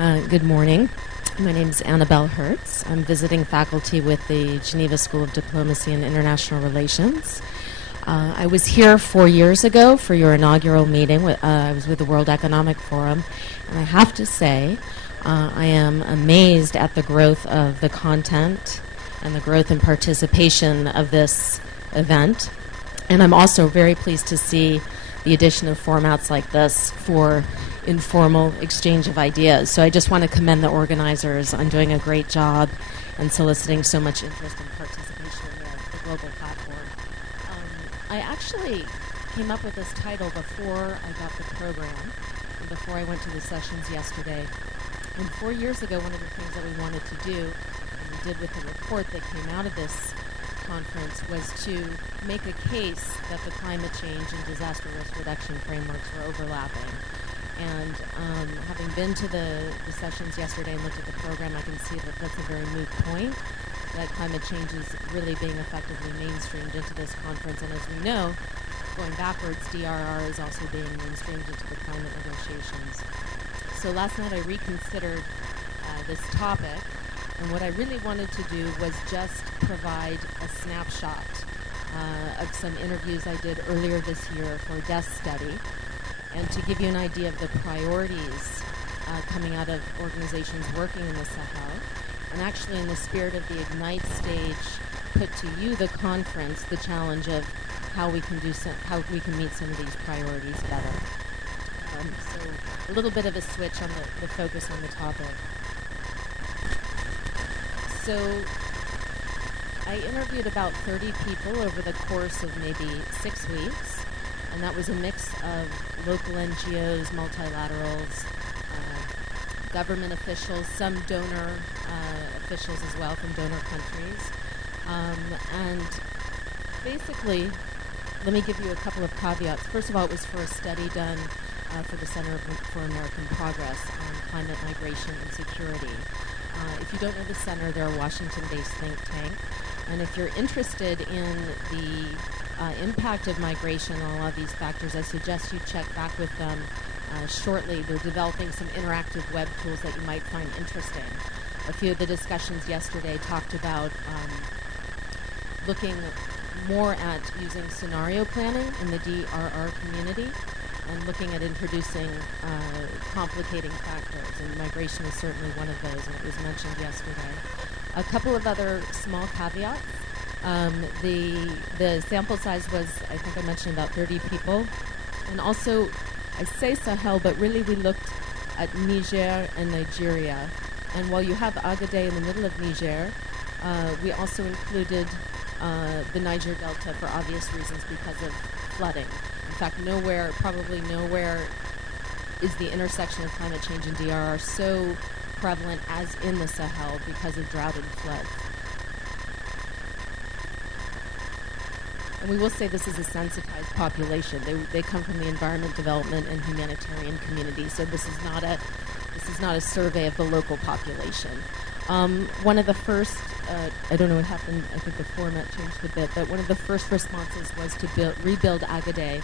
Good morning. My name is Annabelle Hertz. I'm visiting faculty with the Geneva School of Diplomacy and International Relations. I was here 4 years ago for your inaugural meeting. I was with the World Economic Forum, and I have to say I am amazed at the growth of the content and the growth and participation of this event. And I'm also very pleased to see the addition of formats like this for informal exchange of ideas. So I just want to commend the organizers on doing a great job and soliciting so much interest and participation in the global platform. I actually came up with this title before I got the program and before I went to the sessions yesterday. And 4 years ago, one of the things that we wanted to do, and we did with the report that came out of this conference, was to make a case that the climate change and disaster risk reduction frameworks were overlapping. And having been to the sessions yesterday and looked at the program, I can see that that's a very moot point, that climate change is really being effectively mainstreamed into this conference. And as we know, going backwards, DRR is also being mainstreamed into the climate negotiations. So last night I reconsidered this topic, and what I really wanted to do was just provide a snapshot of some interviews I did earlier this year for a desk study, and to give you an idea of the priorities coming out of organizations working in the Sahel. And actually, in the spirit of the Ignite stage, put to you, the conference, the challenge of how we can meet some of these priorities better. So a little bit of a switch on the focus on the topic. So I interviewed about 30 people over the course of maybe 6 weeks. And that was a mix of local NGOs, multilaterals, government officials, some donor officials as well from donor countries. And basically, let me give you a couple of caveats. First of all, it was for a study done for the Center for American Progress on climate migration and security. If you don't know the center, they're a Washington-based think tank. And if you're interested in the impact of migration on a lot of these factors, I suggest you check back with them shortly. They're developing some interactive web tools that you might find interesting. A few of the discussions yesterday talked about looking more at using scenario planning in the DRR community and looking at introducing complicating factors, and migration is certainly one of those, and it was mentioned yesterday. A couple of other small caveats. The sample size was, I think I mentioned, about 30 people. And also, I say Sahel, but really we looked at Niger and Nigeria. And while you have Agaday in the middle of Niger, we also included the Niger Delta for obvious reasons because of flooding. In fact, probably nowhere is the intersection of climate change and DRR so prevalent as in the Sahel because of drought and flood. And we will say this is a sensitized population. They come from the environment development and humanitarian community, so this is not a survey of the local population. One of the first, I don't know what happened, I think the format changed a bit, but one of the first responses was to rebuild Agaday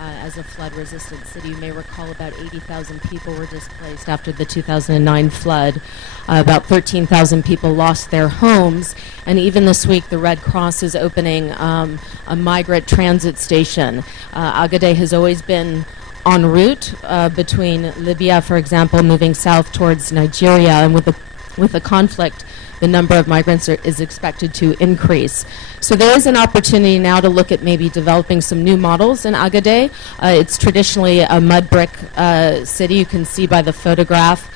as a flood-resistant city. You may recall about 80,000 people were displaced after the 2009 flood. About 13,000 people lost their homes. And even this week, the Red Cross is opening a migrant transit station. Agaday has always been en route between Libya, for example, moving south towards Nigeria. And with the conflict, the number of migrants is expected to increase. So there is an opportunity now to look at maybe developing some new models in Agaday. It's traditionally a mud brick city. You can see by the photograph,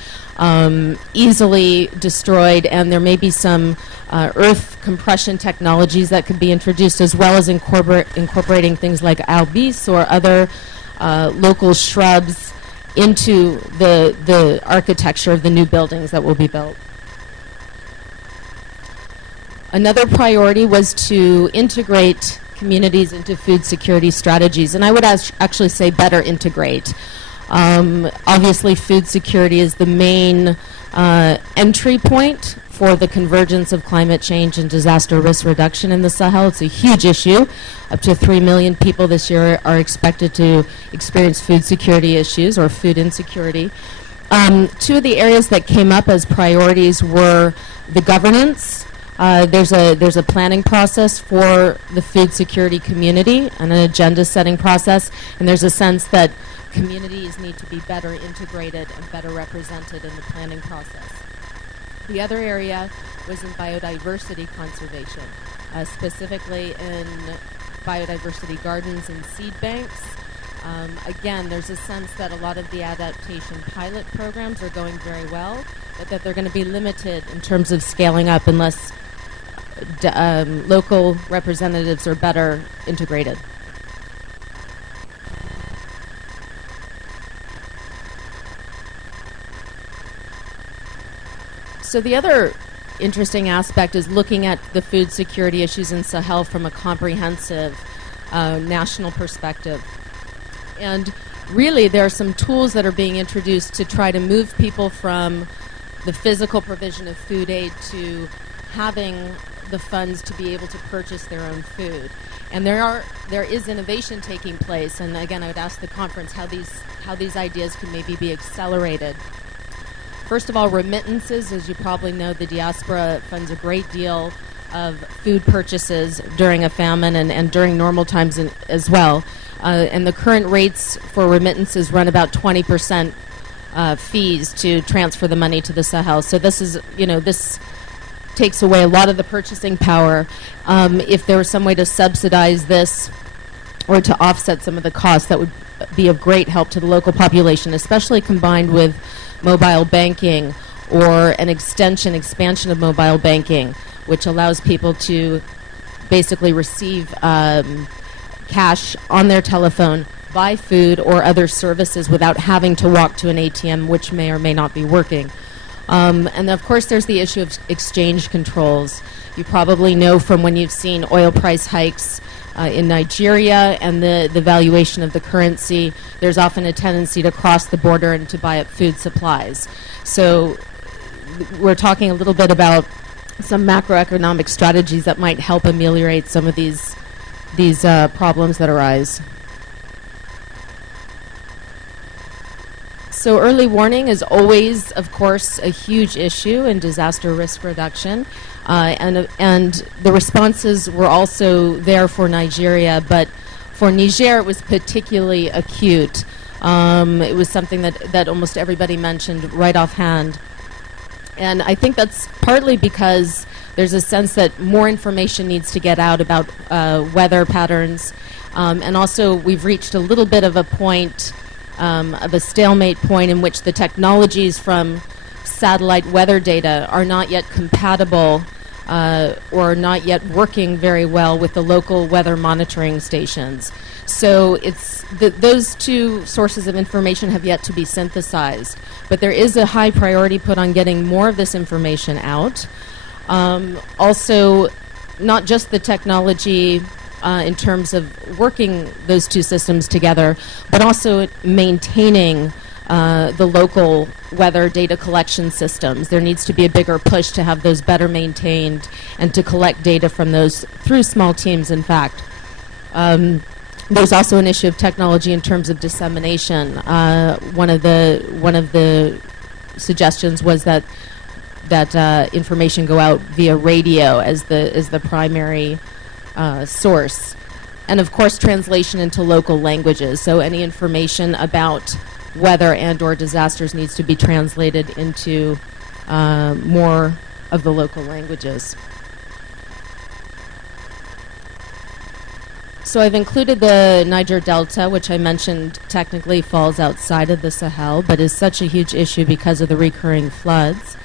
easily destroyed, and there may be some earth compression technologies that could be introduced, as well as incorporating things like albis or other local shrubs into the architecture of the new buildings that will be built. Another priority was to integrate communities into food security strategies, and I would actually say better integrate. Obviously, food security is the main entry point for the convergence of climate change and disaster risk reduction in the Sahel. It's a huge issue. Up to 3 million people this year are expected to experience food security issues or food insecurity. Two of the areas that came up as priorities were the governance. There's a planning process for the food security community and an agenda setting process, and there's a sense that communities need to be better integrated and better represented in the planning process. The other area was in biodiversity conservation, specifically in biodiversity gardens and seed banks. Again, there's a sense that a lot of the adaptation pilot programs are going very well, but that they're going to be limited in terms of scaling up unless local representatives are better integrated. So the other interesting aspect is looking at the food security issues in Sahel from a comprehensive national perspective. And really, there are some tools that are being introduced to try to move people from the physical provision of food aid to having the funds to be able to purchase their own food. And there is innovation taking place. And again, I would ask the conference how these ideas can maybe be accelerated. First of all, remittances. As you probably know, the diaspora funds a great deal of food purchases during a famine and during normal times as well. And the current rates for remittances run about 20% fees to transfer the money to the Sahel. So this takes away a lot of the purchasing power. If there was some way to subsidize this or to offset some of the costs, that would be of great help to the local population, especially combined with mobile banking or an expansion of mobile banking, which allows people to basically receive cash on their telephone, buy food or other services without having to walk to an ATM, which may or may not be working. And of course, there's the issue of exchange controls. You probably know from when you've seen oil price hikes in Nigeria and the valuation of the currency, there's often a tendency to cross the border and to buy up food supplies. So we're talking a little bit about some macroeconomic strategies that might help ameliorate some of these problems that arise. So early warning is always, of course, a huge issue in disaster risk reduction. And the responses were also there for Nigeria, but for Niger it was particularly acute. It was something that almost everybody mentioned right offhand. And I think that's partly because there's a sense that more information needs to get out about weather patterns. And also we've reached a little bit of a point, of a stalemate point in which the technologies from satellite weather data are not yet compatible or not yet working very well with the local weather monitoring stations. So it's those two sources of information have yet to be synthesized. But there is a high priority put on getting more of this information out. Also, not just the technology in terms of working those two systems together, but also maintaining the local weather data collection systems. There needs to be a bigger push to have those better maintained and to collect data from those through small teams, in fact. There's also an issue of technology in terms of dissemination. One of the suggestions was that information go out via radio as the primary source. And of course, translation into local languages. So any information about weather and or disasters needs to be translated into more of the local languages. So I've included the Niger Delta, which I mentioned technically falls outside of the Sahel, but is such a huge issue because of the recurring floods.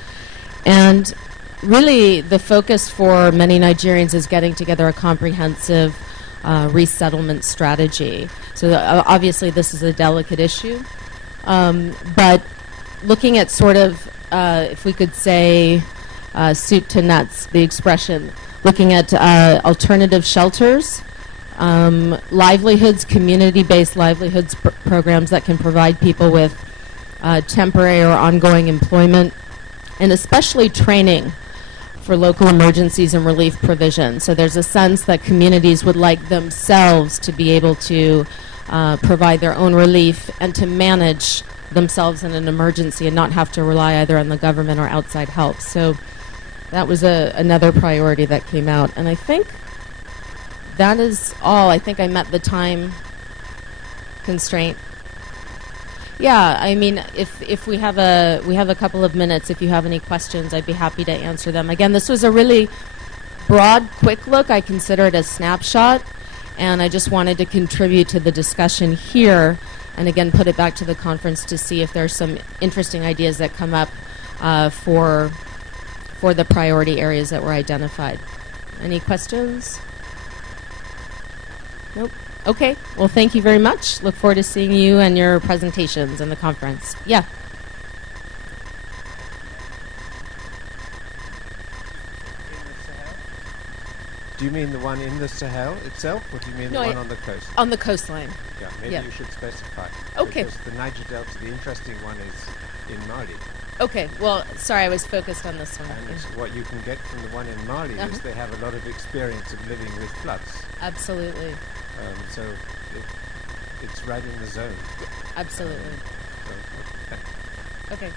And really, the focus for many Nigerians is getting together a comprehensive resettlement strategy. So obviously, this is a delicate issue. But looking at sort of, if we could say, soup to nuts, the expression, looking at alternative shelters, livelihoods, community-based livelihoods programs that can provide people with temporary or ongoing employment, and especially training for local emergencies and relief provision. So there's a sense that communities would like themselves to be able to provide their own relief and to manage themselves in an emergency and not have to rely either on the government or outside help. So that was another priority that came out. And I think that is all. I think I met the time constraint. Yeah, I mean, if we have a couple of minutes, if you have any questions, I'd be happy to answer them. Again, this was a really broad, quick look. I consider it a snapshot, and I just wanted to contribute to the discussion here, and again, put it back to the conference to see if there's some interesting ideas that come up for the priority areas that were identified. Any questions? Nope. Okay. Well, thank you very much. Look forward to seeing you and your presentations in the conference. Yeah. Do you mean the one in the Sahel itself, or do you mean the one on the coast? On the coastline. Yeah, maybe you should specify. Okay. Because the Niger Delta, the interesting one is in Mali. Okay. Well, sorry, I was focused on this one. And what you can get from the one in Mali is they have a lot of experience of living with floods. Absolutely. So it's right in the zone. Absolutely. Okay.